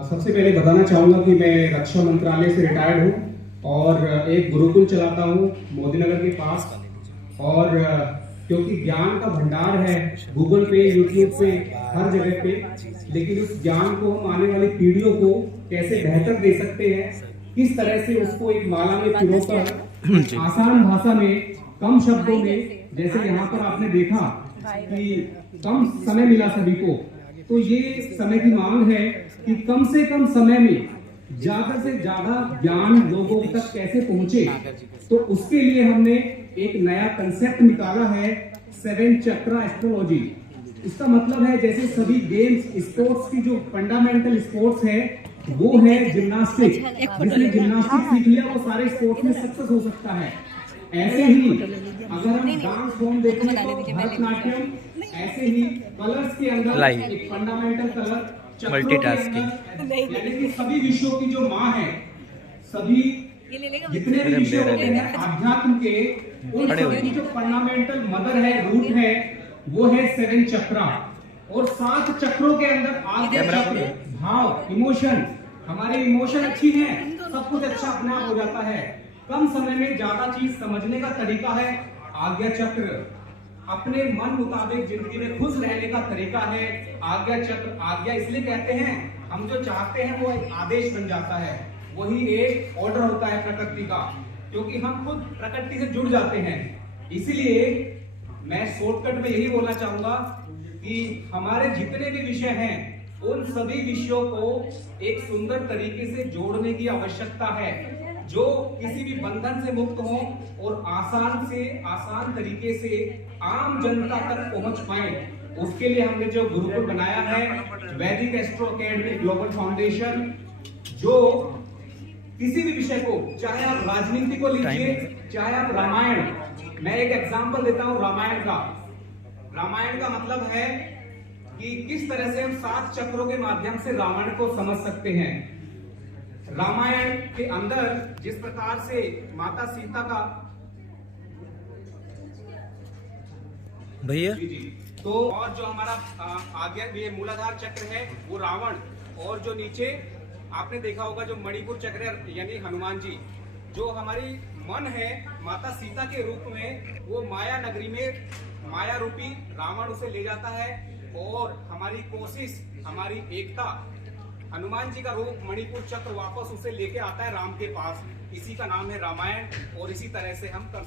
सबसे पहले बताना चाहूंगा कि मैं रक्षा मंत्रालय से रिटायर्ड हूं और एक गुरुकुल चलाता हूं मोदी नगर के पास। और क्योंकि ज्ञान का भंडार है गूगल पे, यूट्यूब पे, हर जगह पे, लेकिन उस ज्ञान को हम आने वाली पीढ़ियों को कैसे बेहतर दे सकते हैं, किस तरह से उसको एक माला में पिरोकर आसान भाषा में, कम शब्दों में, जैसे यहाँ पर आपने देखा कि कम समय मिला सभी को, तो ये समय की मांग है कि कम से कम समय में ज्यादा से ज्यादा ज्ञान लोगों तक कैसे पहुंचे। तो उसके लिए हमने एक नया कंसेप्ट निकाला है, 7 चक्रा एस्ट्रोलॉजी। इसका मतलब है जैसे सभी गेम्स, स्पोर्ट्स की जो फंडामेंटल स्पोर्ट्स है वो है जिम्नास्टिक। जिसने जिम्नास्टिक सीख लिया वो सारे स्पोर्ट्स में सक्सेस हो सकता है। ऐसे ही अगर हम डांस फॉर्म देखें तो भरतनाट्यम, ऐसे ही कलर्स के अंदर एक फंडामेंटल कलर मल्टीटास्किंग, यानी कि सभी विषयों की जो माँ है, सभी जितने भी विषय होते हैं आध्यात्म के, उन सभी की जो फंडामेंटल मदर है, रूट है, वो है 7 चक्रा। और 7 चक्रों के अंदर आद्य चक्र, भाव, इमोशन। हमारे इमोशन अच्छी है, सब कुछ अच्छा अपने आप हो जाता है। कम समय में ज्यादा चीज समझने का तरीका है आज्ञा चक्र। अपने मन मुताबिक जिंदगी में खुश रहने का तरीका है आज्ञा चक्र। आज्ञा इसलिए कहते हैं, हम जो चाहते हैं वो एक आदेश बन जाता है, वही एक ऑर्डर होता है प्रकृति का, क्योंकि हम खुद प्रकृति से जुड़ जाते हैं। इसीलिए मैं शॉर्टकट में यही बोलना चाहूंगा कि हमारे जितने भी विषय हैं उन सभी विषयों को एक सुंदर तरीके से जोड़ने की आवश्यकता है, जो किसी भी बंधन से मुक्त हो और आसान तरीके से आम जनता तक पहुंच पाए। उसके लिए हमने जो गुरुकुल बनाया है, वैदिक एस्ट्रो अकेडमी ग्लोबल फाउंडेशन, जो किसी भी विषय को, चाहे आप राजनीति को लीजिए, चाहे आप रामायण, मैं एक एग्जांपल देता हूं रामायण का। रामायण का मतलब है कि किस तरह से हम 7 चक्रों के माध्यम से रामायण को समझ सकते हैं। रामायण के अंदर जिस प्रकार से माता सीता का भैया तो, और जो हमारा आगे ये मूलाधार चक्र है वो रावण, और जो नीचे आपने देखा होगा जो मणिपुर चक्र है यानी हनुमान जी, जो हमारी मन है माता सीता के रूप में, वो माया नगरी में माया रूपी रावण उसे ले जाता है। और हमारी कोशिश, हमारी एकता, हनुमान जी का रूप मणिपुर चक्र वापस उसे लेके आता है राम के पास। इसी का नाम है रामायण, और इसी तरह से हम कर